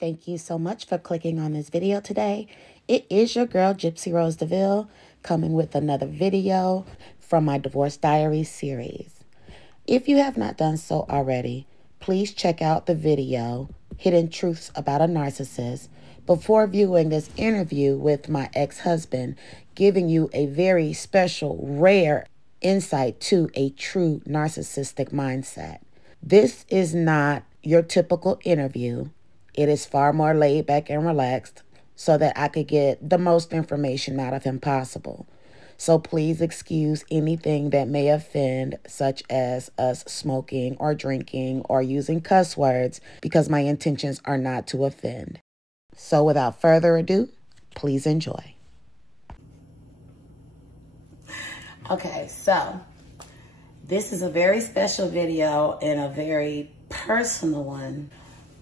Thank you so much for clicking on this video today. It is your girl, Gypsy Rose DeVille, coming with another video from my Divorce Diaries series. If you have not done so already, please check out the video, Hidden Truths About a Narcissist, before viewing this interview with my ex-husband, giving you a very special, rare insight to a true narcissistic mindset. This is not your typical interview. It is far more laid back and relaxed so that I could get the most information out of him possible. So please excuse anything that may offend, such as us smoking or drinking or using cuss words, because my intentions are not to offend. So without further ado, please enjoy. Okay, so this is a very special video and a very personal one,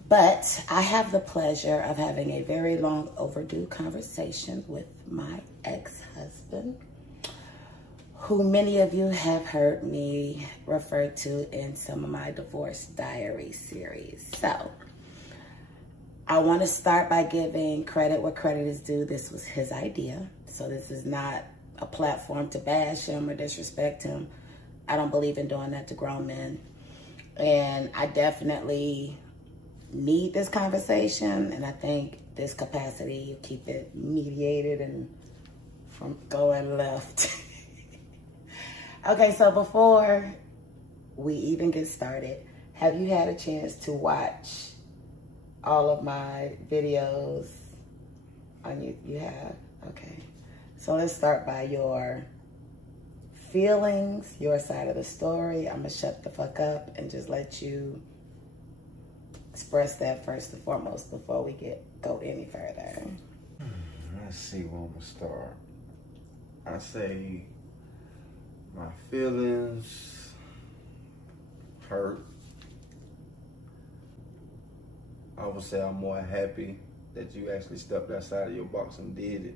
but I have the pleasure of having a very long overdue conversation with my ex-husband, who many of you have heard me refer to in some of my Divorce Diary series. So I want to start by giving credit where credit is due. This was his idea, so this is not a platform to bash him or disrespect him. I don't believe in doing that to grown men. And I definitely need this conversation. And I think this capacity, you keep it mediated and from going left. Okay, so before we even get started, have you had a chance to watch all of my videos on YouTube? You have? Okay. So let's start by your feelings, your side of the story. I'm gonna shut the fuck up and just let you express that first and foremost before we go any further. Let's see where I'm gonna start. I say my feelings hurt. I would say I'm more happy that you actually stepped outside of your box and did it.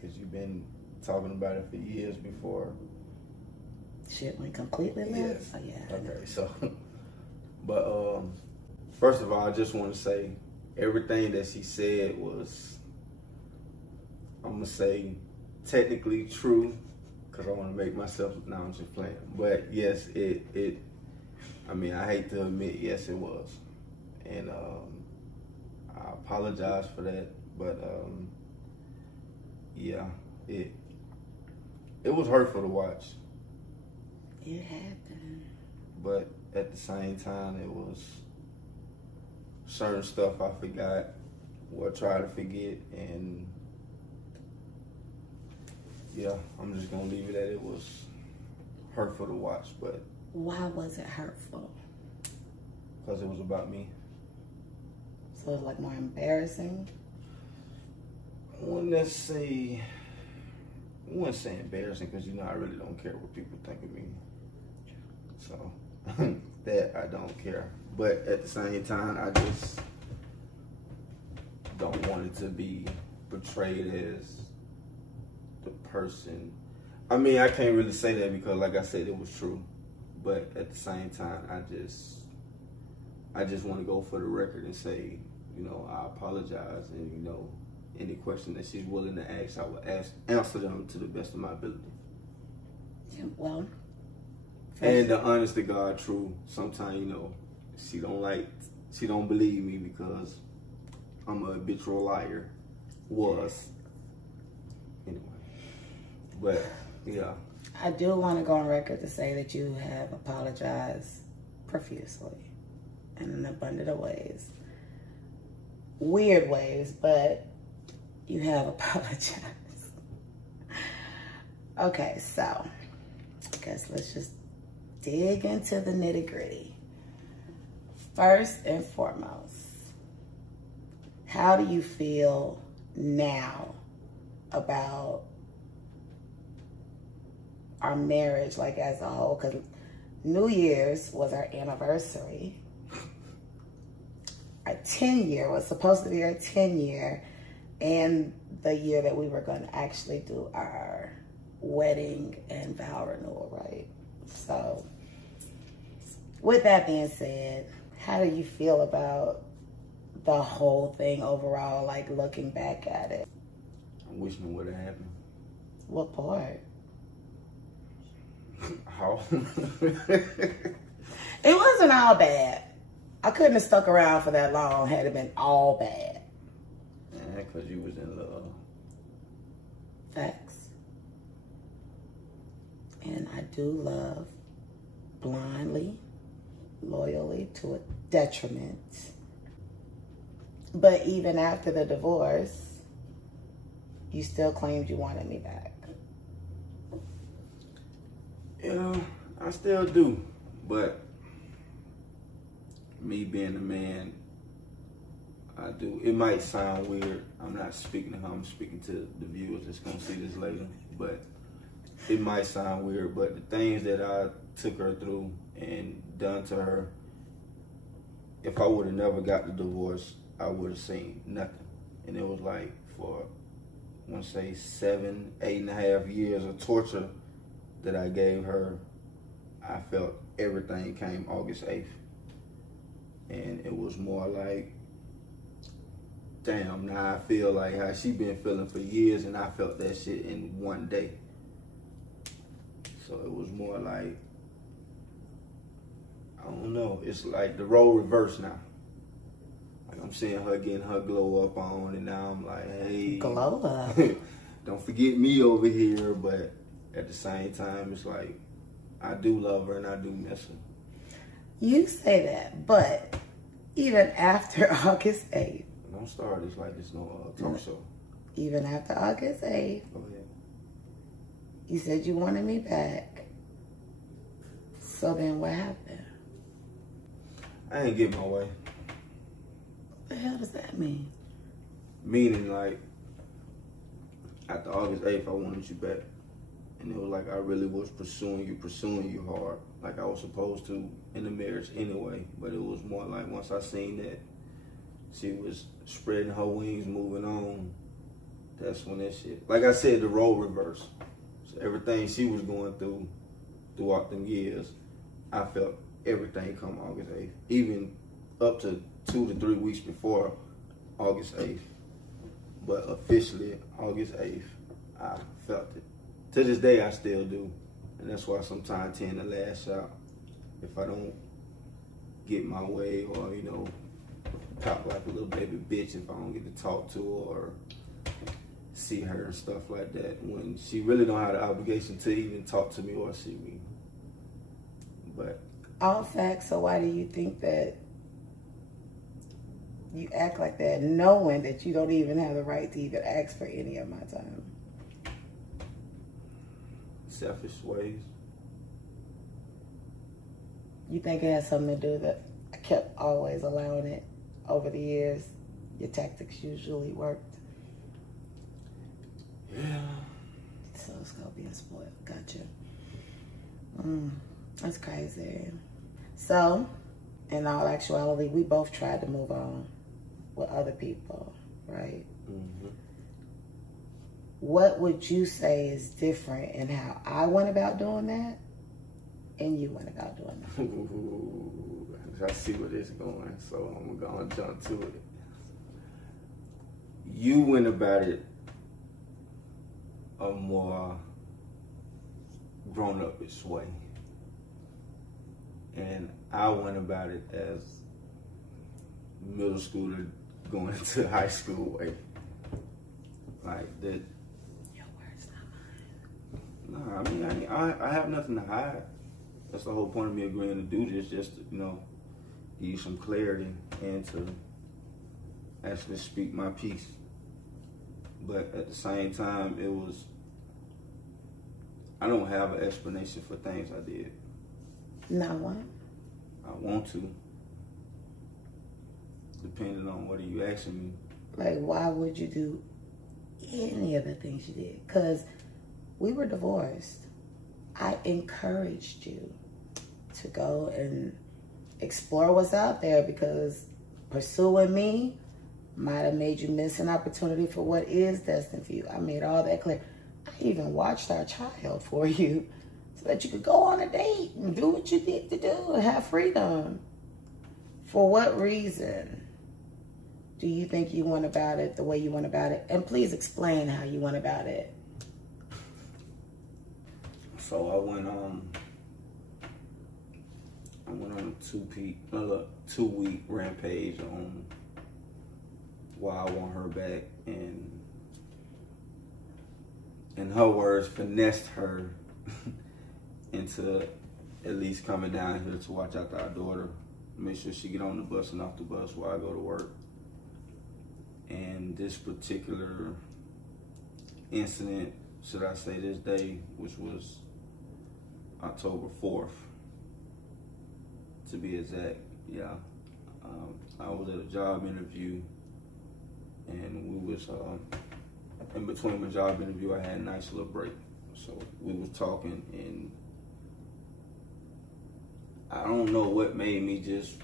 Because you've been talking about it for years before. Shit went completely left? Yes. Oh, yeah. Okay, so, but first of all, I just want to say everything that she said was, I'm going to say, technically true, because I want to make myself, no, I'm just playing. But yes, I mean, I hate to admit, yes, it was. And I apologize for that, but yeah, it was hurtful to watch. It happened. But at the same time, it was certain stuff I forgot or tried to forget, and yeah, I'm just gonna leave it at it was hurtful to watch. But why was it hurtful? Because it was about me. So it's like more embarrassing? I wouldn't say embarrassing, because, you know, I really don't care what people think of me. So, that I don't care. But at the same time, I just don't want it to be portrayed as the person. I mean, I can't really say that because, like I said, it was true. But at the same time, I just want to go for the record and say, you know, I apologize, and, you know, any question that she's willing to ask, I will answer them to the best of my ability. Yeah, well. And the honest to God truth, sometimes, you know, she don't believe me because I'm a habitual liar. Anyway. But, yeah. I do want to go on record to say that you have apologized profusely in an abundance of ways. Weird ways, but you have apologized. Okay, so I guess let's just dig into the nitty-gritty. First and foremost, how do you feel now about our marriage, like, as a whole? Because New Year's was our anniversary. Our 10-year was supposed to be our 10-year, and the year that we were going to actually do our wedding and vow renewal, right? So with that being said, how do you feel about the whole thing overall, like looking back at it? I'm wishing it would have happened. What part? How? It wasn't all bad. I couldn't have stuck around for that long had it been all bad. Yeah, because you was in love. Facts. And I do love blindly, loyally, to a detriment. But even after the divorce, you still claimed you wanted me back. Yeah, I still do. But me being a man, I do. It might sound weird. I'm not speaking to her. I'm speaking to the viewers that's going to see this later. But it might sound weird. But the things that I took her through and done to her, if I would have never got the divorce, I would have seen nothing. And it was like for, I want to say 7, 8.5 years of torture that I gave her. I felt everything came August 8th. And it was more like, damn, now I feel like how she been feeling for years, and I felt that shit in one day. So it was more like, I don't know, it's like the role reversed now. Like I'm seeing her getting her glow up on, and now I'm like, hey. Glow up. Don't forget me over here, but at the same time, it's like, I do love her and I do miss her. You say that, but even after August 8th. Don't start this like it's no talk show. Even after August 8th. Go ahead. You said you wanted me back. So then what happened? I ain't get my way. What the hell does that mean? Meaning like, after August 8th, I wanted you back. And it was like I really was pursuing you hard, like I was supposed to in the marriage anyway. But it was more like once I seen that she was spreading her wings, moving on, that's when that shit, like I said, the role reversed. So everything she was going through throughout them years, I felt everything come August 8th. Even up to 2 to 3 weeks before August 8th. But officially, August 8th, I felt it. To this day, I still do. And that's why sometimes I tend to lash out if I don't get my way, or, you know, talk like a little baby bitch if I don't get to talk to her or see her and stuff like that, when she really don't have the obligation to even talk to me or see me. But all facts, so why do you think that you act like that, knowing that you don't even have the right to even ask for any of my time? Selfish ways. You think it has something to do that I kept always allowing it over the years? Your tactics usually worked. Yeah. So it's called being spoiled. Gotcha. That's crazy. So, in all actuality, we both tried to move on with other people, right? Mm-hmm. What would you say is different in how I went about doing that and you went about doing that? Ooh, I see where this is going, so I'm going to jump to it. You went about it a more grown-up-ish way. And I went about it as middle schooler going into high school way. Like that. Your words, not mine. No, I mean, I have nothing to hide. That's the whole point of me agreeing to do this, just to, you know, give you some clarity and to actually speak my piece. But at the same time, it was, I don't have an explanation for things I did. Not one? I want to, depending on what are you asking me. Like, why would you do any of the things you did? Because we were divorced. I encouraged you to go and explore what's out there, because pursuing me might have made you miss an opportunity for what is destined for you. I made all that clear. I even watched our child for you so that you could go on a date and do what you need to do and have freedom. For what reason do you think you went about it the way you went about it? And please explain how you went about it. So I went on a 2-week rampage on why I want her back, and in her words, finessed her into at least coming down here to watch after our daughter, make sure she get on the bus and off the bus while I go to work. And this particular incident, should I say this day, which was October 4th, to be exact, yeah. I was at a job interview, and we was, in between my job interview, I had a nice little break. So we was talking, and I don't know what made me just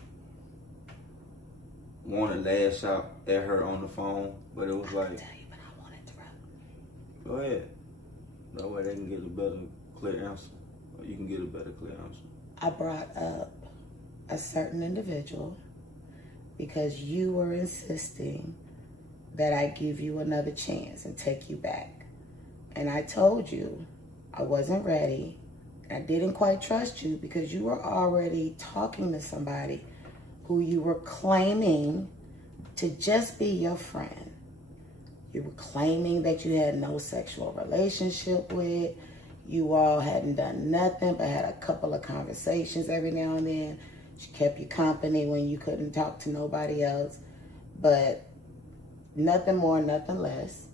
want to lash out at her on the phone, but it was like, I'll tell you, but I won't interrupt. Go ahead. That way they can get a better, clear answer. Or you can get a better, clear answer. I brought up a certain individual because you were insisting that I give you another chance and take you back. And I told you I wasn't ready. I didn't quite trust you because you were already talking to somebody who you were claiming to just be your friend. You were claiming that you had no sexual relationship with. You all hadn't done nothing but had a couple of conversations every now and then. She kept you company when you couldn't talk to nobody else. But nothing more, nothing less.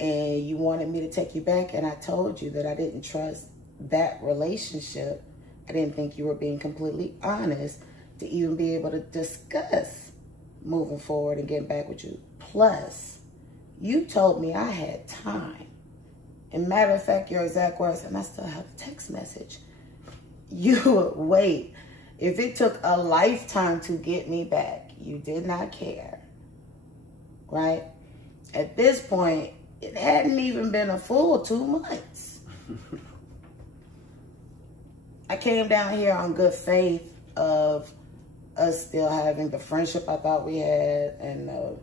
And you wanted me to take you back, and I told you that I didn't trust that relationship. I didn't think you were being completely honest to even be able to discuss moving forward and getting back with you. Plus, you told me I had time. And matter of fact, your exact words, and I still have the text message, you would wait. If it took a lifetime to get me back, you did not care, right? At this point, it hadn't even been a full 2 months. I came down here on good faith of us still having the friendship I thought we had, and the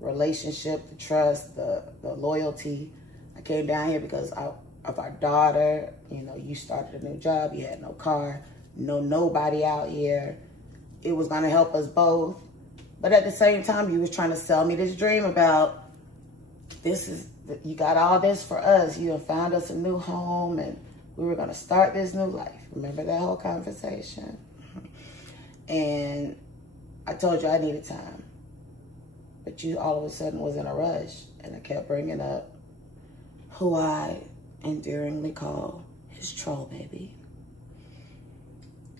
relationship, the trust, the loyalty. I came down here because of our daughter. You know, you started a new job, you had no car, nobody out here. It was gonna help us both. But at the same time, you was trying to sell me this dream about, you got all this for us. You have found us a new home, and we were gonna start this new life. Remember that whole conversation? And I told you I needed time. But you all of a sudden was in a rush, and I kept bringing up who I endearingly call his troll baby.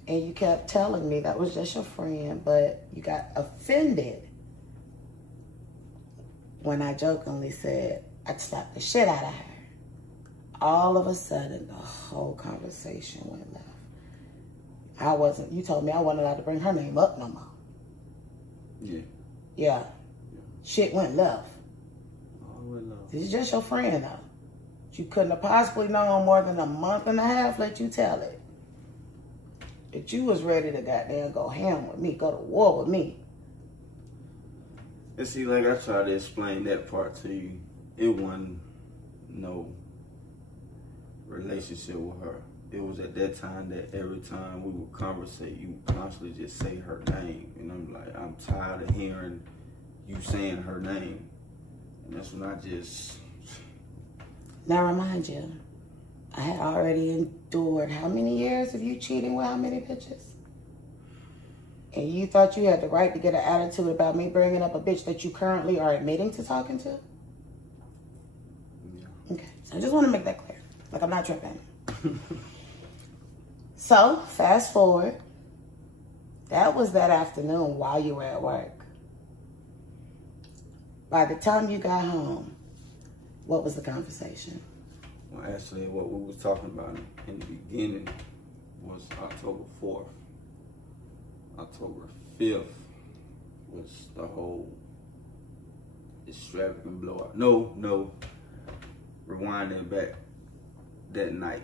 And you kept telling me that was just your friend, but you got offended when I jokingly said I'd slap the shit out of her. All of a sudden, the whole conversation went left. You told me I wasn't allowed to bring her name up no more. Yeah. Yeah. Shit went left. Oh, went left. This is just your friend, though. You couldn't have possibly known more than a month and a half, let you tell it. That you was ready to goddamn go ham with me, go to war with me. And see, like I tried to explain that part to you, it wasn't no relationship with her. It was at that time that every time we would conversate, you would constantly just say her name. And I'm like, I'm tired of hearing you saying her name. And that's when I just... Now remind you, I had already endured how many years of you cheating with how many bitches? And you thought you had the right to get an attitude about me bringing up a bitch that you currently are admitting to talking to? Yeah. Okay, so I just want to make that clear. Like, I'm not tripping. So, fast forward. That was that afternoon while you were at work. By the time you got home, what was the conversation? Well, actually, what we was talking about in the beginning was October 4th. October 5th was the whole extravagant blowout. No. Rewinding back that night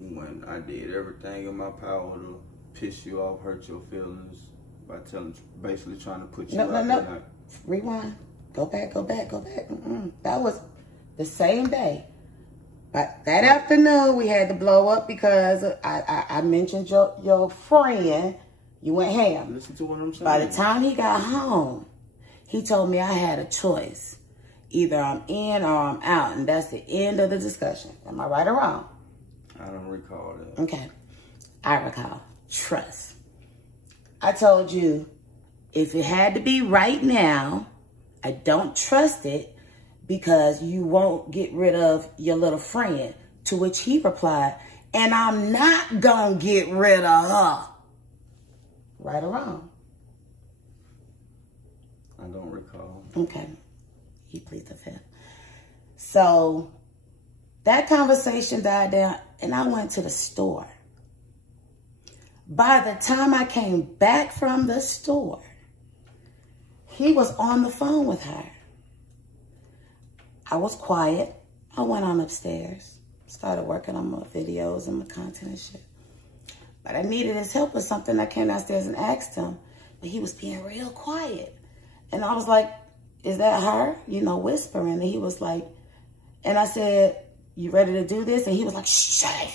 when I did everything in my power to piss you off, hurt your feelings, By basically trying to put you No. Rewind. Go back. That was the same day. But that afternoon, we had to blow up because I mentioned your friend. You went ham. Listen to what I'm saying. By the time he got home, he told me I had a choice. Either I'm in or I'm out. And that's the end of the discussion. Am I right or wrong? I don't recall that. Okay. I recall. Trust. I told you, if it had to be right now, I don't trust it because you won't get rid of your little friend. To which he replied, and I'm not going to get rid of her. Right or wrong? I don't recall. Okay. He pleads the fifth. So that conversation died down and I went to the store. By the time I came back from the store, he was on the phone with her. I was quiet. I went on upstairs, started working on my videos and my content and shit. But I needed his help with something. I came downstairs and asked him, but he was being real quiet. And I was like, is that her? You know, whispering. And he was like, and I said, you ready to do this? And he was like, shut it.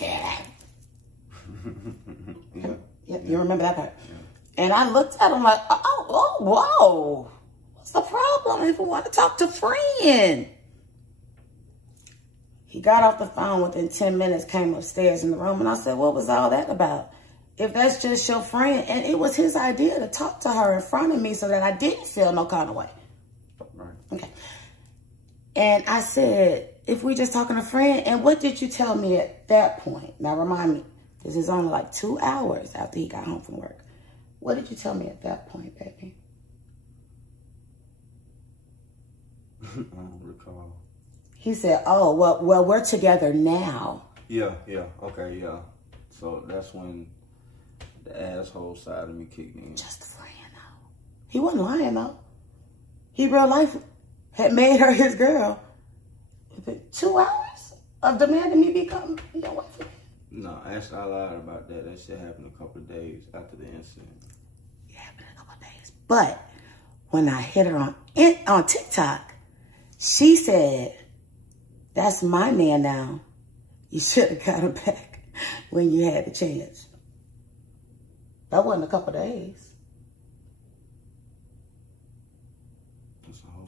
Yeah. You remember that part? Yeah. And I looked at him like, whoa. What's the problem if we want to talk to a friend? He got off the phone within 10 minutes, came upstairs in the room, and I said, what was all that about? If that's just your friend, and it was his idea to talk to her in front of me so that I didn't feel no kind of way. Right. Okay. And I said, if we just talking to a friend, and what did you tell me at that point? Now remind me, this is only like 2 hours after he got home from work. What did you tell me at that point, baby? I don't recall. He said, oh, well, we're together now. Yeah, okay, yeah. So that's when the asshole side of me kicked in. Just a friend, though. He wasn't lying, though. He real life had made her his girl. 2 hours of demanding me become your wife. No, actually, I lied about that. That shit happened a couple of days after the incident. It happened a couple of days. But when I hit her on TikTok, she said, that's my man now. You should have got her back when you had the chance. That wasn't a couple of days.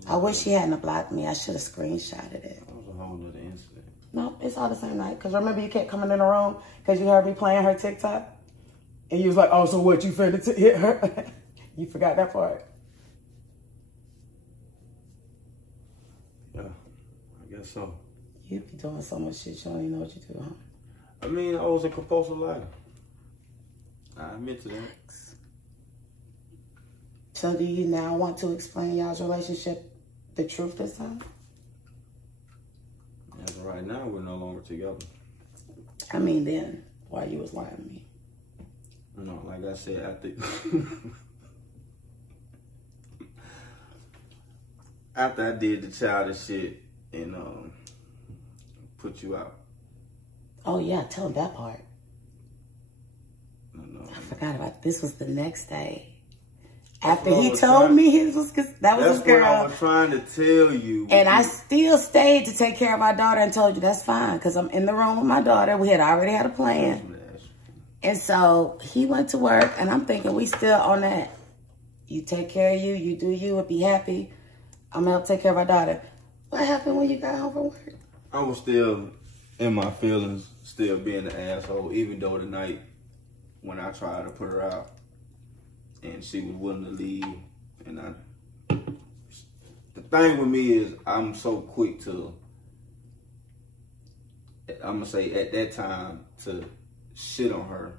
I wish she hadn't blocked me. I should have screenshotted it. That was a whole other incident. No, it's all the same night. Because remember you kept coming in the room because you heard me playing her TikTok? And you was like, oh, so what, you finna hit her? You forgot that part. Yeah, I guess so. You be doing so much shit, you don't even know what you do, huh? I mean, I was a compulsive liar. I admit to that. So do you now want to explain y'all's relationship the truth this time? As of right now, we're no longer together. I mean then, why you was lying to me? No, like I said, after I did the childish shit and put you out. Oh yeah, tell him that part. No. I forgot about this. Was the next day. After he told me his was that was his girl. That's what I was trying to tell you. And I still stayed to take care of my daughter and told you that's fine because I'm in the room with my daughter. We had already had a plan. And so he went to work and I'm thinking we still on that. You take care of you, you do you and be happy. I'm gonna help take care of my daughter. What happened when you got home from work? I was still in my feelings, still being an asshole, even though the night when I tried to put her out and she was willing to leave. And the thing with me is I'm so quick to, I'm gonna say at that time, to shit on her.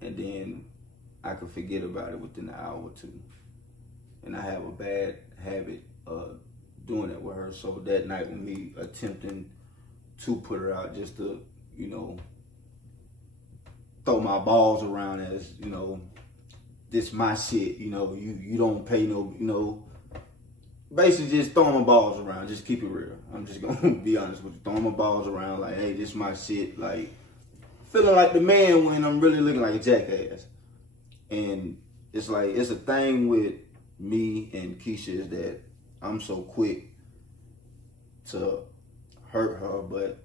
And then I could forget about it within an hour or two. And I have a bad habit of doing that with her. So that night with me attempting to put her out just to, you know, throw my balls around as, you know, this my shit, you know, you don't pay no, you know, basically just throwing my balls around, just keep it real. I'm just gonna be honest with you, throwing my balls around like, hey, this my shit, like, feeling like the man when I'm really looking like a jackass. And it's like, it's a thing with me and Keisha is that I'm so quick to hurt her, but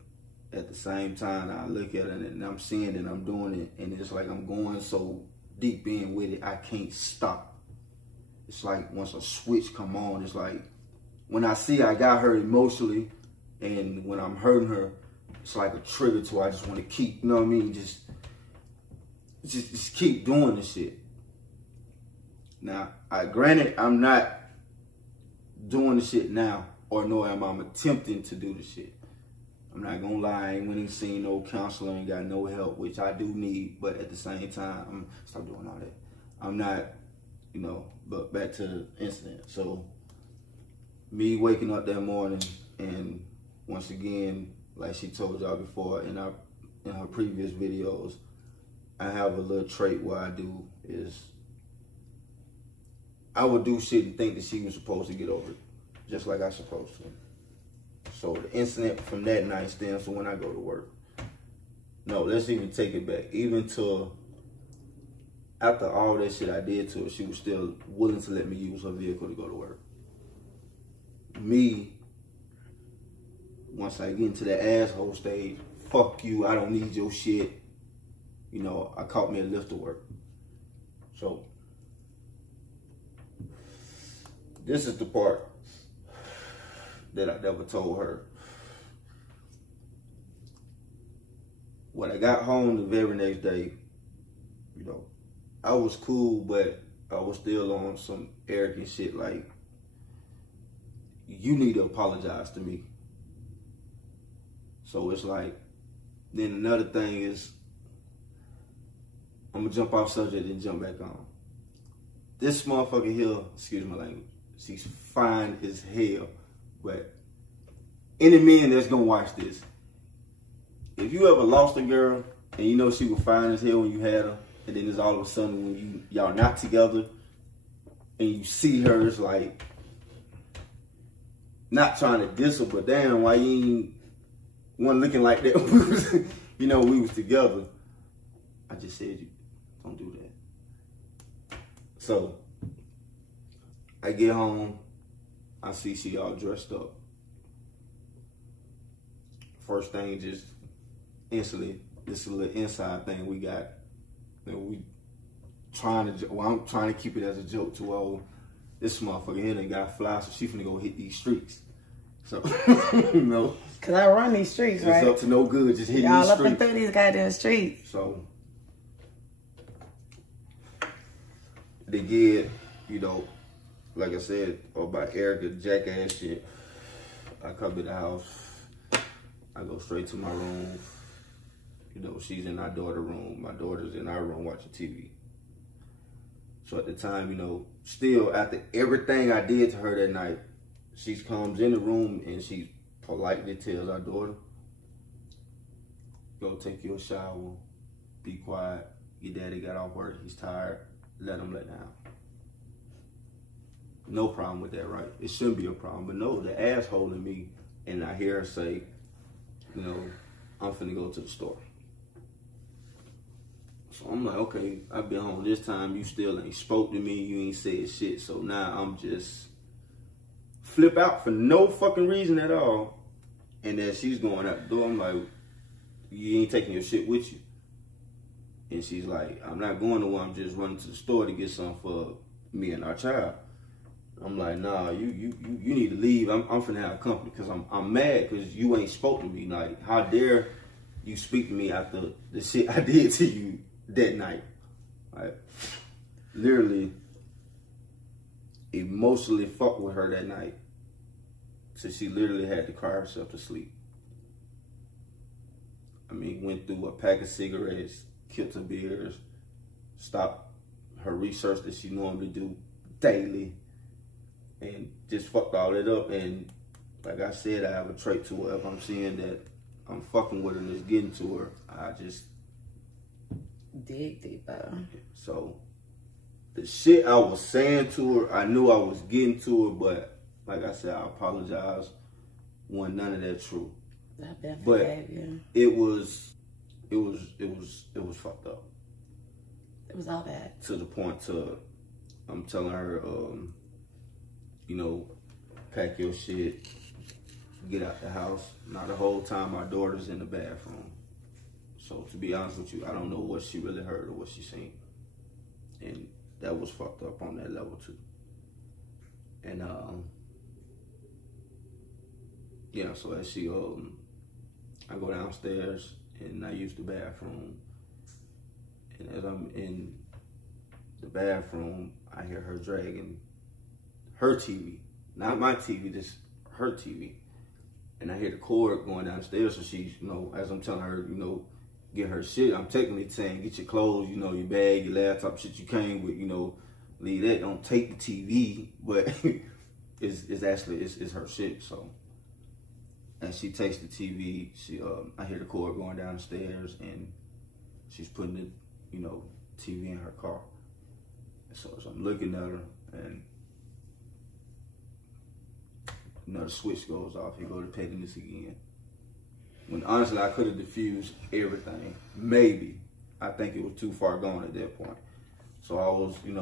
at the same time, I look at it and I'm seeing it and I'm doing it, and it's like I'm going so deep in with it, I can't stop. It's like once a switch come on, it's like when I see I got her emotionally, and when I'm hurting her, it's like a trigger to I just want to keep, you know what I mean, just keep doing this shit. Now, granted, I'm not doing the shit now, or nor am I attempting to do the shit. I'm not gonna lie, I ain't went and seen no counselor, ain't got no help, which I do need, but at the same time, stop doing all that. I'm not, you know, but back to the incident. So, me waking up that morning, and once again, like she told y'all before in her previous videos, I have a little trait where I do is, I would do shit and think that she was supposed to get over it, just like I supposed to. So the incident from that night stems from when I go to work. No, let's even take it back. Even to after all that shit I did to her, she was still willing to let me use her vehicle to go to work. Me, once I get into that asshole stage, fuck you, I don't need your shit. You know, I caught me a lift to work. So, this is the part that I never told her. When I got home the very next day, you know, I was cool, but I was still on some arrogant shit like, you need to apologize to me. So it's like, then another thing is, I'm gonna jump off subject and jump back on. This motherfucker here, excuse my language, she's fine as hell. But any man that's gonna watch this, if you ever lost a girl and you know she was fine as hell when you had her, and then it's all of a sudden when y'all not together and you see her, it's like, not trying to diss her, but damn, why you wasn't looking like that? You know, we was together. I just said, you don't do that. So I get home, I see she all dressed up. First thing, just instantly, this is a little inside thing we got. That we trying to, well, I'm trying to keep it as a joke to, oh, this motherfucker here done got fly, so she finna go hit these streets. So, you know. Cause I run these streets, right? It's up to no good, just hitting these streets. Y'all up and through these goddamn streets. So, they get, you know, like I said, about Erica jackass shit. I come to the house, I go straight to my room. You know, she's in our daughter's room. My daughter's in our room watching TV. So at the time, you know, still after everything I did to her that night, she comes in the room and she politely tells our daughter, go take your shower, be quiet. Your daddy got off work, he's tired, let him lay down. No problem with that, right? It shouldn't be a problem, but no, the asshole in me, and I hear her say, you know, I'm finna go to the store. So I'm like, okay, I've been home this time, you still ain't spoke to me, you ain't said shit, so now I'm just flip out for no fucking reason at all. And then she's going out the door, I'm like, you ain't taking your shit with you. And she's like, I'm not going nowhere, I'm just running to the store to get something for me and our child. I'm like, nah, you need to leave. I'm finna have company because I'm mad because you ain't spoke to me. Like, how dare you speak to me after the shit I did to you that night? Like, literally emotionally fucked with her that night. So she literally had to cry herself to sleep. I mean, went through a pack of cigarettes, killed her beers, stopped her research that she normally do daily, and just fucked all that up. And like I said, I have a trait to where if I'm seeing that I'm fucking with her and it's getting to her, I just dig deeper. So the shit I was saying to her, I knew I was getting to her, but like I said, I apologize. Wasn't none of that true. But it was fucked up. It was all bad. To the point to I'm telling her, you know, pack your shit, get out the house. Now the whole time my daughter's in the bathroom. So to be honest with you, I don't know what she really heard or what she seen. And that was fucked up on that level too. And yeah, so as she I go downstairs and I use the bathroom. And as I'm in the bathroom, I hear her dragging her TV. Not my TV, just her TV. And I hear the cord going downstairs, so she's, you know, as I'm telling her, you know, get her shit, I'm technically saying, get your clothes, you know, your bag, your laptop, shit you came with, you know, leave that, don't take the TV, but it's actually, it's her shit, so. And she takes the TV, I hear the cord going down the stairs, and she's putting the, you know, TV in her car. So I'm looking at her, and you know, the switch goes off. You go to petting this again. When honestly, I could have diffused everything. Maybe. I think it was too far gone at that point. So I was, you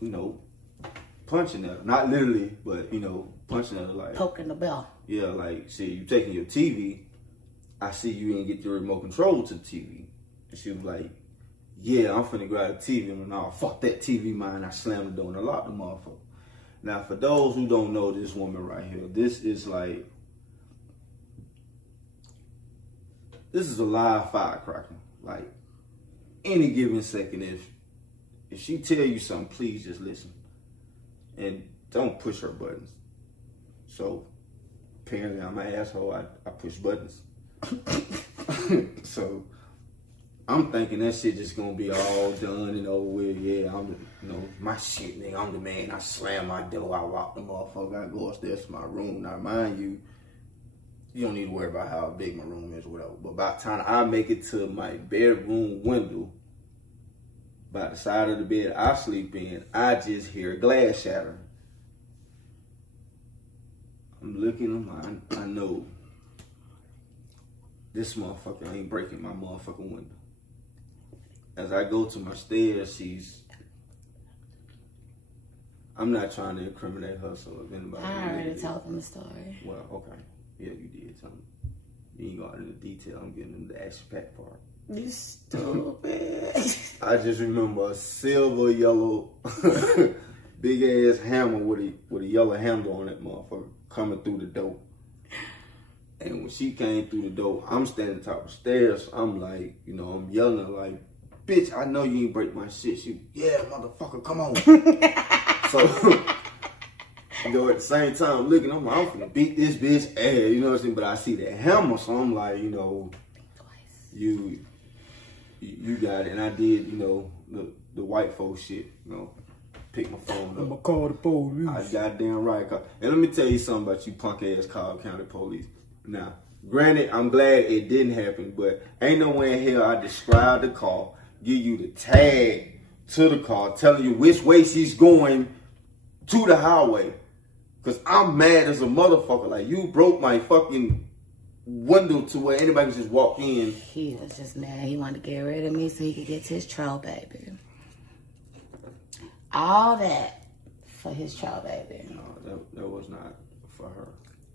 know, punching at her. Not literally, but, you know, punching at her like. Poking the bell. Yeah, like, see, you taking your TV. I see you ain't get the remote control to the TV. And she was like, yeah, I'm finna grab the TV. And no, fuck that TV, mine. I slammed the door and I locked the motherfucker. Now, for those who don't know this woman right here, this is like, this is a live firecracker. Like, any given second, if she tell you something, please just listen. And don't push her buttons. So, apparently I'm an asshole, I push buttons. So, I'm thinking that shit just gonna be all done and over with. Yeah, I'm the, you know, my shit, nigga. I'm the man. I slam my door. I lock the motherfucker. I go upstairs to my room. Now, mind you, you don't need to worry about how big my room is or whatever. But by the time I make it to my bedroom window, by the side of the bed I sleep in, I just hear glass shattering. I'm looking, I know this motherfucker ain't breaking my motherfucking window. As I go to my stairs, I'm not trying to incriminate her, so if anybody... I already told them the story. Well, okay. Yeah, you did tell me. You ain't going into detail. I'm getting into the action-packed part. You stupid. I just remember a silver, yellow, big-ass hammer with a yellow handle on that motherfucker coming through the door. And when she came through the door, I'm standing top of the stairs. I'm like, you know, I'm yelling like, bitch, I know you ain't break my shit. She, yeah, motherfucker, come on. So, you know, at the same time looking, I'm like, I'm finna beat this bitch ass, you know what I'm saying? But I see that hammer, so I'm like, you know, you got it. And I did, you know, the white folks shit, you know, pick my phone up. I'm gonna call the police. I goddamn right. And let me tell you something about you punk ass Cobb County police. Now, granted, I'm glad it didn't happen, but ain't no way in hell I describe the car, give you the tag to the car, telling you which way she's going to the highway. Because I'm mad as a motherfucker. Like, you broke my fucking window to where anybody can just walk in. He was just mad. He wanted to get rid of me so he could get to his troll baby. All that for his troll baby. No, that was not for her.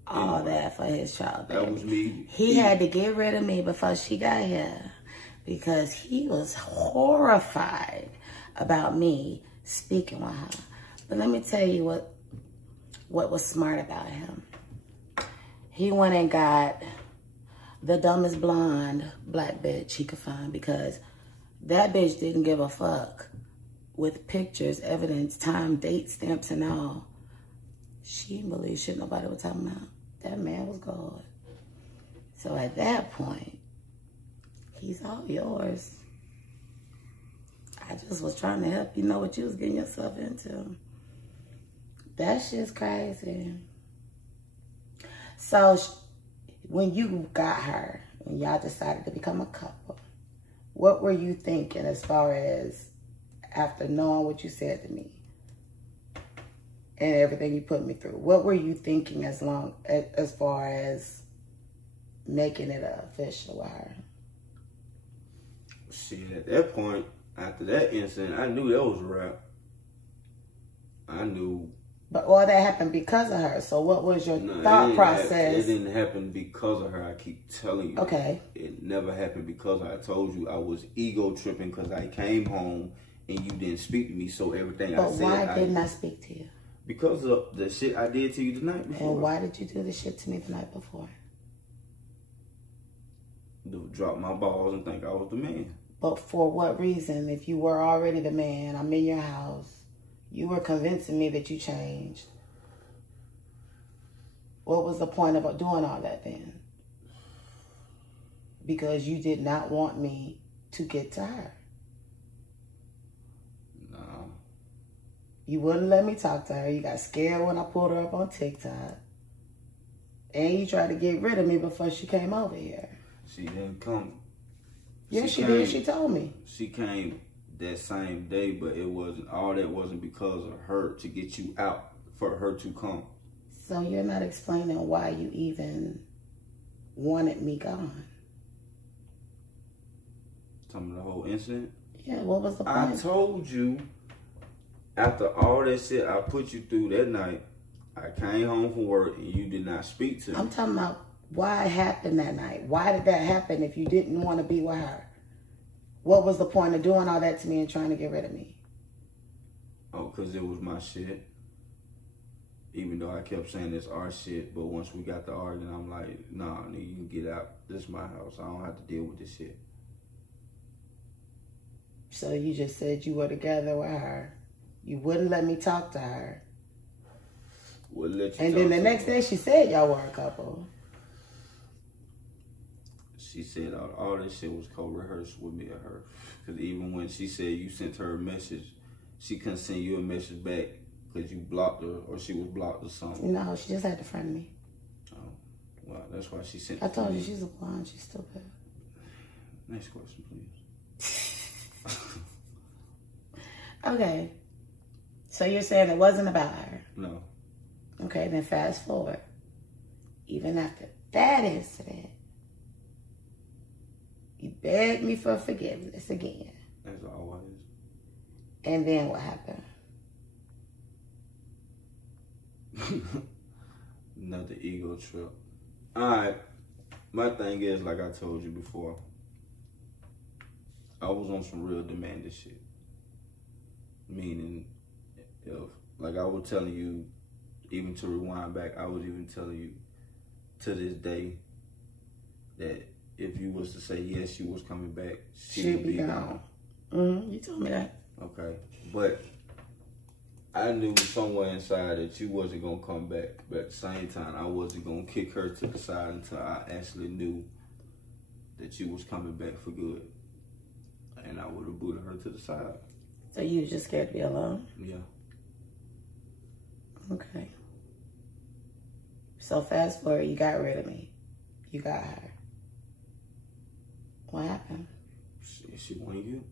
All that for his troll baby. That was me. He had to get rid of me before she got here because he was horrified about me speaking with her. But let me tell you what was smart about him. He went and got the dumbest blonde black bitch he could find because that bitch didn't give a fuck with pictures, evidence, time, date, stamps, and all. She didn't believe shit nobody was talking about. That man was God. So at that point, he's all yours. I just was trying to help you know what you was getting yourself into. That shit's crazy. So when you got her, when y'all decided to become a couple, what were you thinking as far as after knowing what you said to me and everything you put me through? What were you thinking as far as making it official with her? Shit, at that point, After that incident, I knew that was a wrap. I knew. But all that happened because of her. So what was your thought process? It didn't happen because of her. I keep telling you. Okay. It never happened because I told you I was ego tripping because I came home and you didn't speak to me. So everything I said. But why didn't I speak to you? Because of the shit I did to you the night before. And why did you do the shit to me the night before? Drop my balls and think I was the man. But for what reason? If you were already the man, I'm in your house. You were convincing me that you changed. What was the point of doing all that then? Because you did not want me to get to her. No. You wouldn't let me talk to her. You got scared when I pulled her up on TikTok. And you tried to get rid of me before she came over here. She didn't come. Yes, she did. She told me. She came that same day, but it wasn't, all that wasn't because of her to get you out, for her to come. So you're not explaining why you even wanted me gone. Talking about the whole incident? Yeah, what was the point? I told you, after all that shit I put you through that night, I came home from work and you did not speak to me. I'm talking about why it happened that night. Why did that happen if you didn't want to be with her? What was the point of doing all that to me and trying to get rid of me? Oh, because it was my shit. Even though I kept saying it's our shit, but once we got to arguing, I'm like, nah, nigga, you can get out. This is my house. I don't have to deal with this shit. So you just said you were together with her. You wouldn't let me talk to her. Wouldn't let you and talk then the to next her. day she said y'all were a couple. She said all this shit was co-rehearsed with me or her. Because even when she said you sent her a message, she couldn't send you a message back because you blocked her or she was blocked or something. No, she just had to friend me. Oh, well, that's why she sent I told you she's a blonde. She's stupid. Next question, please. Okay. So you're saying it wasn't about her? No. Okay, then fast forward. Even after that incident, you begged me for forgiveness again. As always. And then what happened? Another ego trip. Alright. My thing is, like I told you before, I was on some real demanding shit. Meaning, if, like I was telling you, even to rewind back, I was even telling you to this day that if you was to say yes, you was coming back, she would be gone. Mm-hmm. You told me that. Okay. But I knew somewhere inside that you wasn't going to come back. But at the same time, I wasn't going to kick her to the side until I actually knew that you was coming back for good. And I would have booted her to the side. So you was just scared to be alone? Yeah. Okay. So fast forward, you got rid of me. You got her. What happened? She wanted you.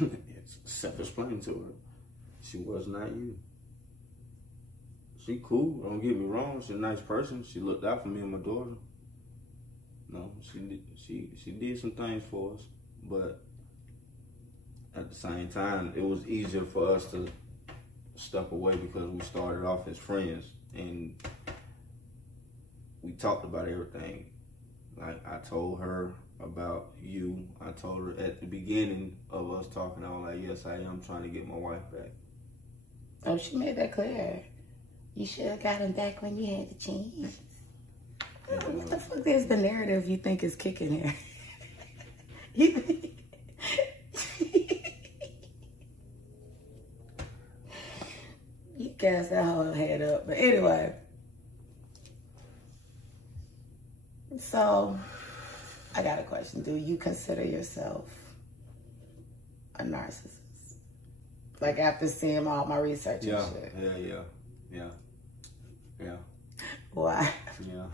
It's self-explained to her. She was not you. She cool, don't get me wrong. She's a nice person. She looked out for me and my daughter. No, she did some things for us, but at the same time, it was easier for us to step away because we started off as friends and we talked about everything. Like I told her about you. I told her at the beginning of us talking, I was like, yes, I am trying to get my wife back. Oh, she made that clear. You should have got him back when you had the chance. What the fuck is the narrative you think is kicking here? You cast that whole head up. But anyway. So, I got a question. Do you consider yourself a narcissist? Like after seeing all my research and shit. Yeah. Why? Yeah.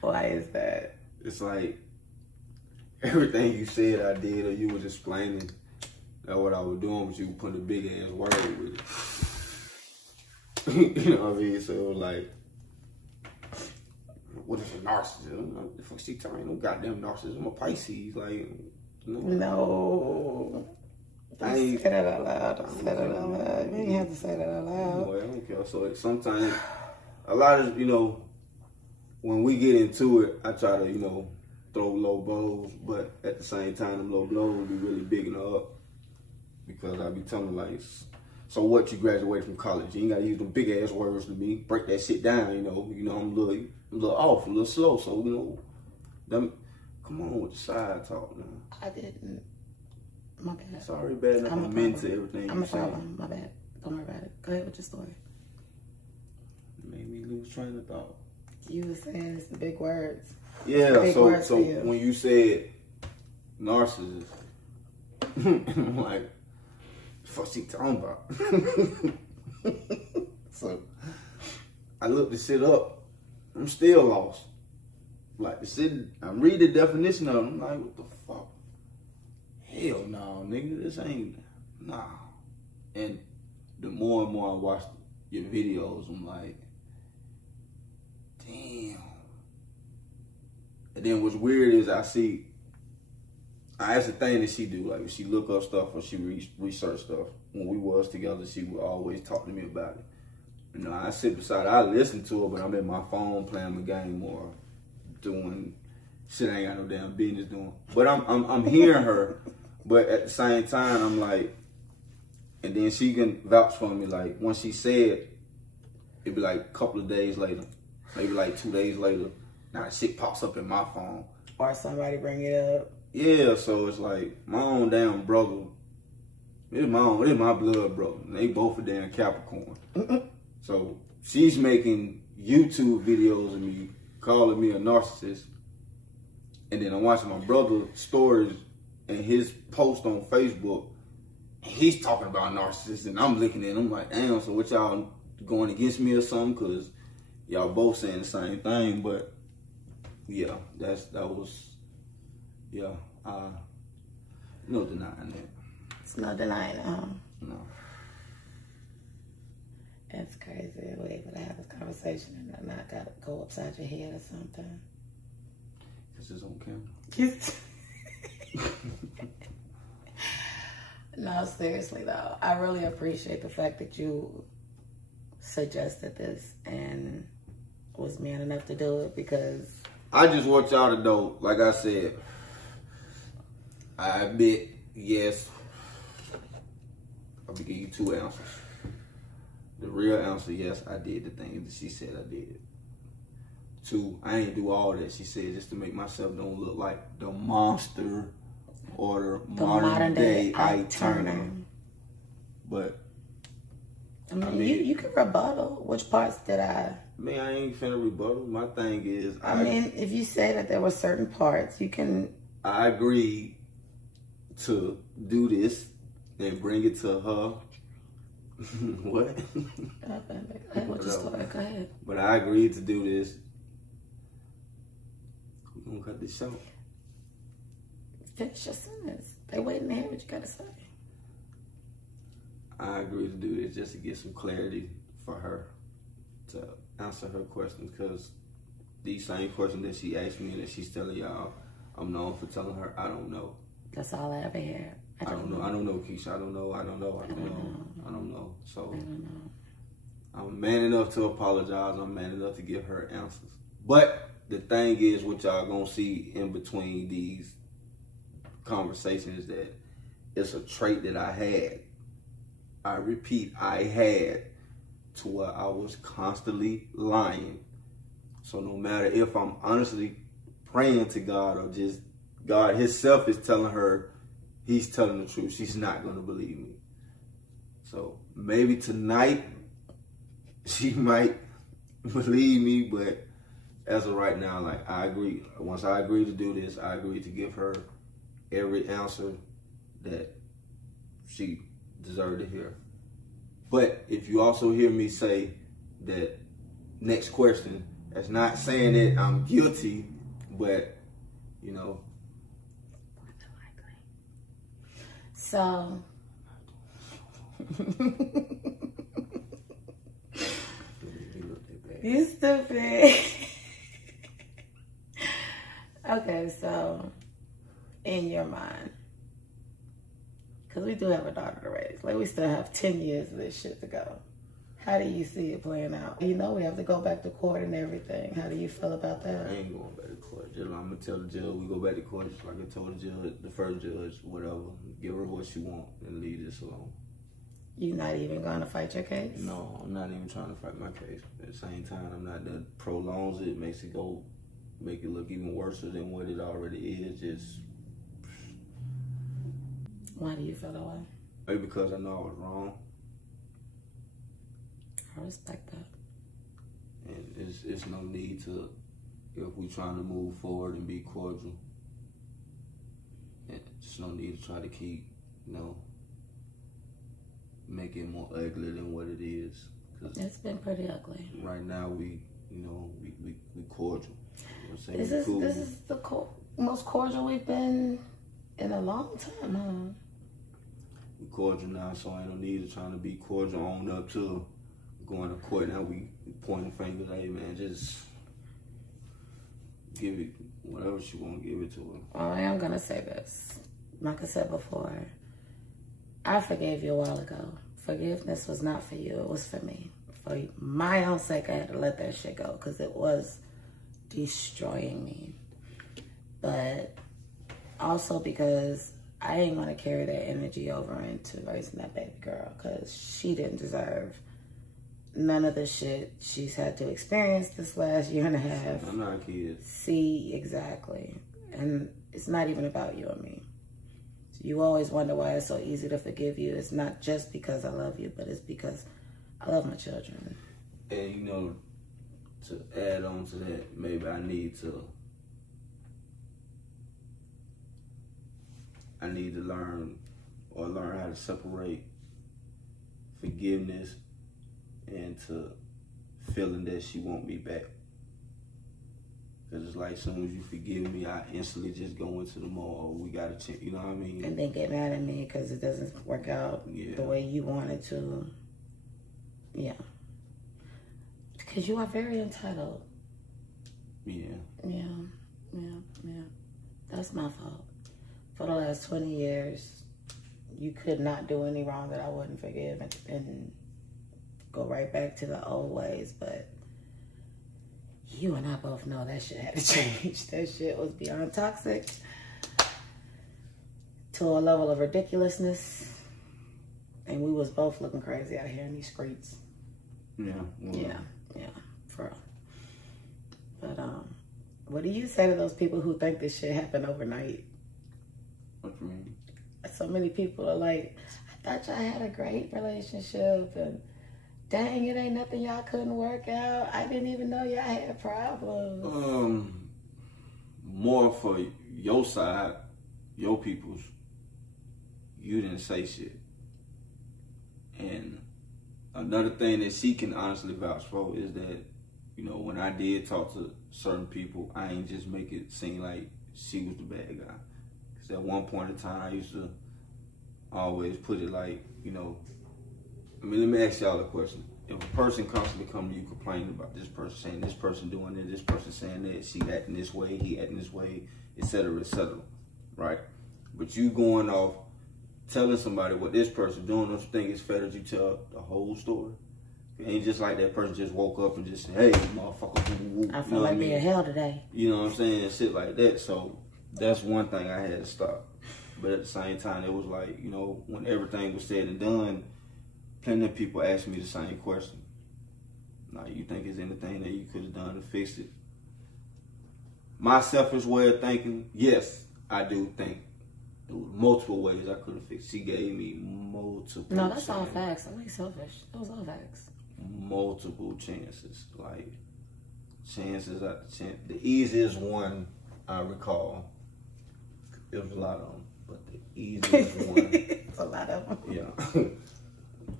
Why is that? It's like everything you said I did or you was explaining that what I was doing, but you put a big ass word with it. You know what I mean? So it was like, what is a narcissist? What the fuck she telling me? No goddamn narcissist. I'm a Pisces. Like, No. I ain't say that out loud. Don't say that out loud. You ain't have to say that out loud. No, I don't care. So sometimes, a lot of, when we get into it, I try to, throw low blows, but at the same time, them low blows will be really bigging her up. Because I be telling her, like, so what, you graduated from college? You ain't gotta use them big ass words to me. Break that shit down, I'm a little off, a little slow, so, come on with the side talk, man. I didn't. My bad. Sorry, bad enough. I'm into everything I'm you say. My bad. Don't worry about it. Go ahead with your story. Made me lose train of thought. You were saying it's the big words. Yeah, big words so when you said narcissist, I'm like, what she talking about? So I looked this shit up. I'm still lost. Like the shit, I read the definition of it. I'm like, what the fuck? Hell no, nigga, this ain't, nah. And the more and more I watch your videos, I'm like, damn. And then what's weird is that's the thing that she do. Like, if she look up stuff or she research stuff, when we was together, she would always talk to me about it. I sit beside her, I listen to her, but I'm in my phone playing my game or doing shit I ain't got no damn business doing. But I'm hearing her, but at the same time, I'm like, and then she can vouch for me. Like, once she said, it'd be like a couple of days later, maybe like 2 days later, now that shit pops up in my phone. Or somebody bring it up. Yeah, so it's like, my own damn brother, it's my blood brother. They both a damn Capricorn. So she's making YouTube videos of me, calling me a narcissist. And then I'm watching my brother's stories and his post on Facebook. And he's talking about narcissists, and I'm looking at him like, damn, so what y'all going against me or something? Because y'all both saying the same thing. But yeah, no denying that. It's no denying it, huh? No. It's crazy. We're able to have this conversation and not gotta go upside your head or something. Because it's on camera. No, seriously though. I really appreciate the fact that you suggested this and was man enough to do it, because I just want y'all to know, like I said, I admit, yes, I'll give you 2 answers. The real answer, yes, I did the thing that she said I did. 2, I ain't do all that she said just to make myself don't look like the monster or the modern day Ike Turner. But I mean, you can rebuttal. Which parts did I? Man, I ain't finna rebuttal. My thing is, I mean, if you say that there were certain parts, you can. I agreed to do this and bring it to her. What? Go ahead. But I agreed to do this. We're gonna cut this short. Finish your sentence. They waiting to hear what you gotta say. I agreed to do this just to get some clarity for her to answer her questions, because these same questions that she asked me and that she's telling y'all, I'm known for telling her I don't know. That's all I ever hear. I don't know. I don't know, Keisha. I don't know. So I'm man enough to apologize. I'm man enough to give her answers. But the thing is, what y'all gonna see in between these conversations, that it's a trait that I had. I repeat, I had, to where I was constantly lying. So no matter if I'm honestly praying to God or just God himself is telling her he's telling the truth, she's not going to believe me. So maybe tonight she might believe me, but as of right now, like, I agree. Once I agree to do this, I agree to give her every answer that she deserved to hear. But if you also hear me say that next question, that's not saying that I'm guilty, but, you know. So. You stupid. Okay, so in your mind. Because we do have a daughter to raise. Like, we still have 10 years of this shit to go. How do you see it playing out? You know we have to go back to court and everything. How do you feel about that? I ain't going back to court. Just, I'm going to tell the judge we go back to court. Just like I told the judge, the first judge, whatever. Give her what she want and leave this alone. You not even going to fight your case? No, I'm not even trying to fight my case. At the same time, I'm not that prolongs it, makes it go, make it look even worse than what it already is. Just. Why do you feel that way? Maybe because I know I was wrong. I respect that. And it's no need to, if we're trying to move forward and be cordial, it's no need to try to keep, make it more ugly than what it is. Cause it's been pretty ugly. Right now we cordial. This is the most cordial we've been in a long time, huh? We cordial now, so I ain't no need to trying to be cordial on up to going to court. Now we pointing fingers. Hey man, just give it whatever she want to give it to her. I am gonna say this. Like I said before, I forgave you a while ago. Forgiveness was not for you, it was for me. For my own sake, I had to let that shit go because it was destroying me. But also because I ain't gonna carry that energy over into raising that baby girl because she didn't deserve none of the shit she's had to experience this last year and a half. I'm not a kid. See, exactly. And it's not even about you and me. You always wonder why it's so easy to forgive you. It's not just because I love you, but it's because I love my children. And to add on to that, maybe I need to learn how to separate forgiveness and to feeling that she want me back. Because it's like, as soon as you forgive me, I instantly just go into the mall. We got to check, you know what I mean? And then get mad at me because it doesn't work out the way you want it to. Yeah. Because you are very entitled. Yeah. Yeah. That's my fault. For the last 20 years, you could not do any wrong that I wouldn't forgive and go right back to the old ways, but you and I both know that shit had to change. That shit was beyond toxic to a level of ridiculousness, and we was both looking crazy out here in these streets. Yeah. Yeah, for real. But what do you say to those people who think this shit happened overnight? What you mean? So many people are like, I thought y'all had a great relationship, and dang, it ain't nothing y'all couldn't work out. I didn't even know y'all had problems. More for your side, your people's. You didn't say shit. And another thing that she can honestly vouch for is that, when I did talk to certain people, I ain't just make it seem like she was the bad guy. Because at one point in time, I used to always put it like, let me ask y'all a question. If a person constantly comes to you complaining about this person, saying this person doing this person saying that, she acting this way, he acting this way, etc., right? But you going off telling somebody what this person doing, don't you think it's fair that you tell the whole story? It ain't just like that person just woke up and just said, hey, motherfucker, I feel like being hell today. You know what I'm saying? Shit like that. So that's one thing I had to stop. But at the same time, it was like, when everything was said and done, plenty of people asked me the same question. Now, you think there's anything that you could have done to fix it? My selfish way of thinking, yes, I do think there were multiple ways I could have fixed it. She gave me multiple No, that's all facts. I'm like selfish. That was all facts. Multiple chances. Like, chances after chance. The easiest one I recall, it was a lot of them, but the easiest one. It's a lot of them. Yeah.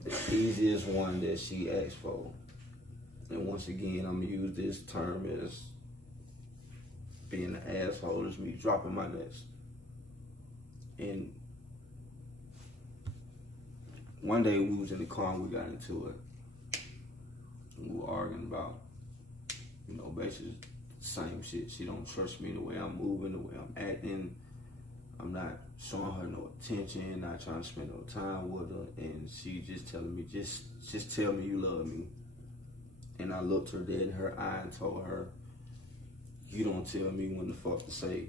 The easiest one that she asked for. And once again, I'm going to use this term as being an asshole, is me dropping my nuts. And one day we was in the car and we got into it. And we were arguing about, basically the same shit. She don't trust me the way I'm moving, the way I'm acting. I'm not showing her no attention, not trying to spend no time with her, and she just telling me, just tell me you love me. And I looked her dead in her eye and told her, you don't tell me when the fuck to say.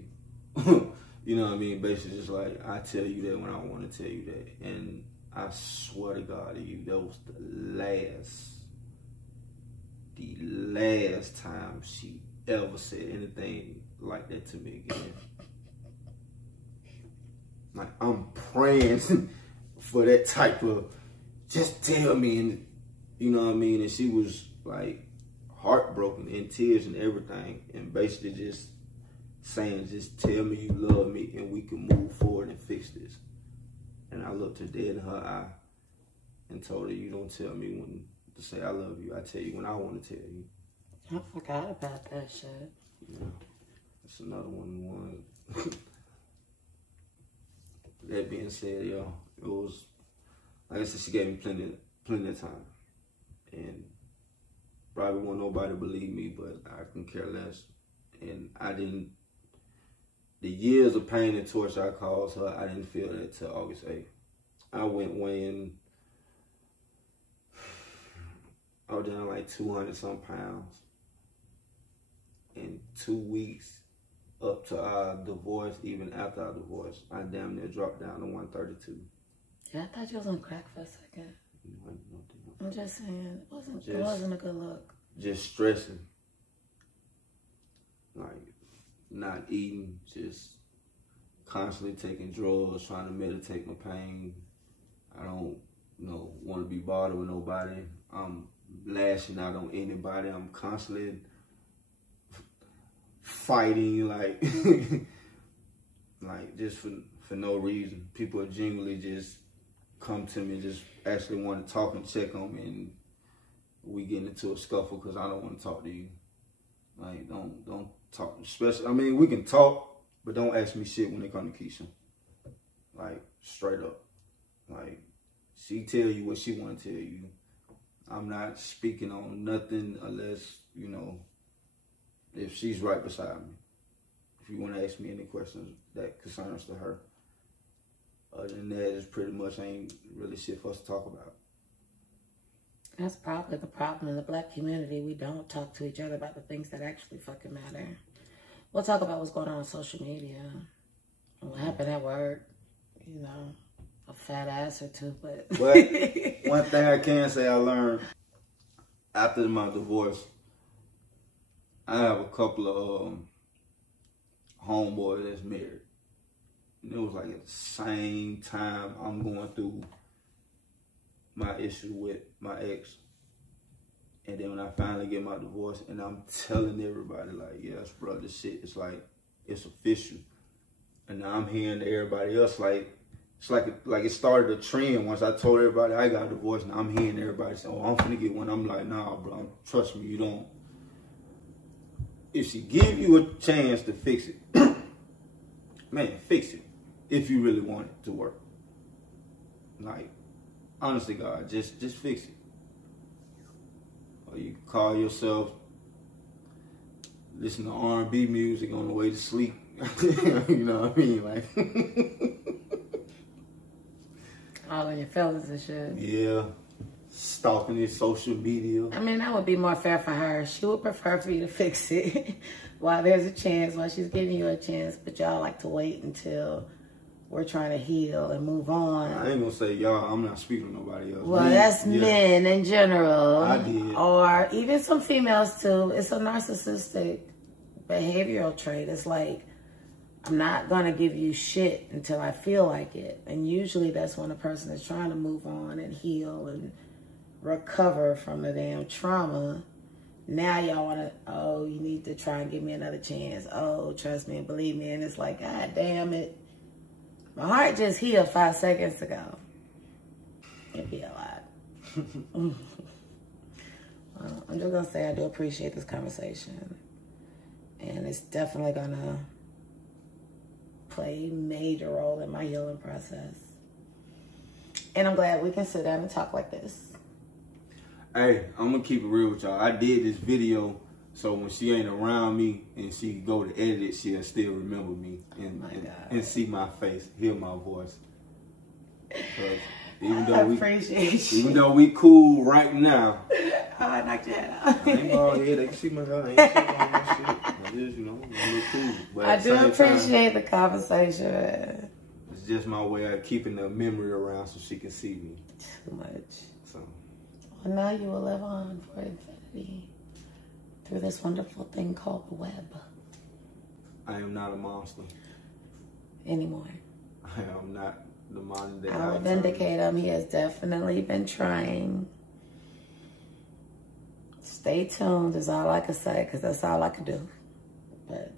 You know what I mean? Basically just like, I tell you that when I want to tell you that. And I swear to God to you, that was the last time she ever said anything like that to me again. Like, I'm praying for that type of, just tell me, and you know what I mean? And she was like heartbroken, in tears and everything, and basically just saying, just tell me you love me and we can move forward and fix this. And I looked her dead in her eye and told her, you don't tell me when to say I love you. I tell you when I want to tell you. I forgot about that shit. Yeah, that's another one. That being said, yo, it was, like I said, she gave me plenty of time. And probably won't nobody believe me, but I can care less. And I didn't, the years of pain and torture I caused her, I didn't feel that till August 8th. I went weighing, I was down like 200-some pounds. In 2 weeks, up to our divorce, even after our divorce, I damn near dropped down to 132. Yeah, I thought you was on crack for a second. I'm just saying, it wasn't a good look. Just stressing. Like, not eating, just constantly taking drugs, trying to meditate my pain. I don't, want to be bothered with nobody. I'm lashing out on anybody. I'm constantly fighting, like, like just for no reason. People genuinely just come to me, just actually want to talk and check on me, and we get into a scuffle because I don't want to talk to you. Like, don't talk. Especially, I mean, we can talk, but don't ask me shit when it comes to Keisha. Like, straight up. Like, she tell you what she want to tell you. I'm not speaking on nothing unless, if she's right beside me. If you want to ask me any questions that concerns to her. Other than that, it's pretty much ain't really shit for us to talk about. That's probably the problem in the Black community. We don't talk to each other about the things that actually fucking matter. We'll talk about what's going on social media, what happened at work, a fat ass or two, but... But one thing I can say I learned after my divorce, I have a couple of homeboys that's married. And it was like at the same time I'm going through my issue with my ex. And then when I finally get my divorce, and I'm telling everybody, like, yes, bro, this shit, it's like, it's official. And now I'm hearing everybody else, like, it's like it started a trend. Once I told everybody I got a divorce, and I'm hearing everybody say, oh, I'm finna get one. I'm like, nah, bro, trust me, you don't. If she give you a chance to fix it, man, fix it. If you really want it to work. Like, honestly, God, just fix it. Or you can call yourself, listen to R&B music on the way to sleep. You know what I mean? Like, all in your feelings and shit. Yeah. Stalking his social media. I mean, that would be more fair for her. She would prefer for you to fix it while there's a chance, while she's giving you a chance. But y'all like to wait until we're trying to heal and move on. I ain't gonna say y'all. I'm not speaking to nobody else. Well, that's men in general. I did. Or even some females too. It's a narcissistic behavioral trait. It's like, I'm not going to give you shit until I feel like it. And usually that's when a person is trying to move on and heal and recover from the damn trauma. Now y'all want to, oh, you need to try and give me another chance. Oh, trust me and believe me. And it's like, God damn it. My heart just healed 5 seconds ago. It'd be a lot. Well, I'm just going to say I do appreciate this conversation. And it's definitely going to play a major role in my healing process. And I'm glad we can sit down and talk like this. Hey, I'm gonna keep it real with y'all. I did this video So when she ain't around me and she go to edit it, she'll still remember me and see my face, hear my voice. Even though we cool right now. Oh, I knocked your head out. I ain't bald head. They can see my head. I ain't shit on my shit. It is, you know, I'm cool. But I do appreciate the conversation. It's just my way of keeping the memory around so she can see me. Too much. So. Well, now you will live on for infinity through this wonderful thing called the web. I am not a monster. Anymore. I am not the modern day. I'll vindicate him. He has definitely been trying. Stay tuned is all I can say, because that's all I can do. But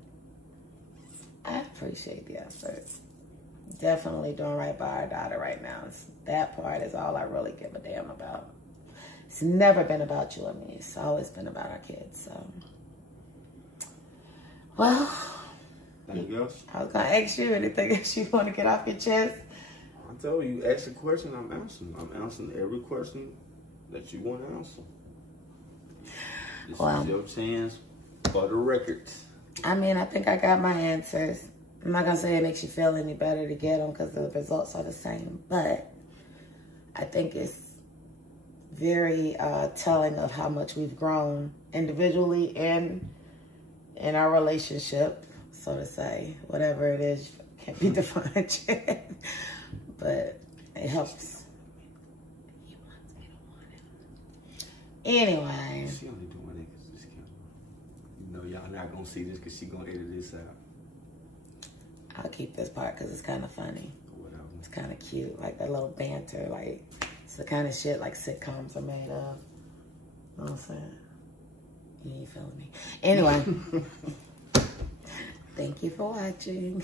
I appreciate the efforts. Definitely doing right by our daughter right now. That part is all I really give a damn about. It's never been about you and me. It's always been about our kids. So, well, anything else? I was gonna ask you anything else you want to get off your chest. I told you, ask a question, I'm answering. I'm answering every question that you want to answer. This is your chance for the record. I mean, I think I got my answers. I'm not going to say it makes you feel any better to get them because the results are the same. But I think it's very telling of how much we've grown individually and in our relationship, so to say. Whatever it is can't be defined yet. But it helps. Anyway. She only doing it because this camera. You know, y'all not going to see this because she going to edit this out. I'll keep this part because it's kind of funny. Whatever. It's kind of cute. Like that little banter. Like, it's the kind of shit like sitcoms are made of. You know what I'm saying? You ain't feeling me. Anyway. Thank you for watching.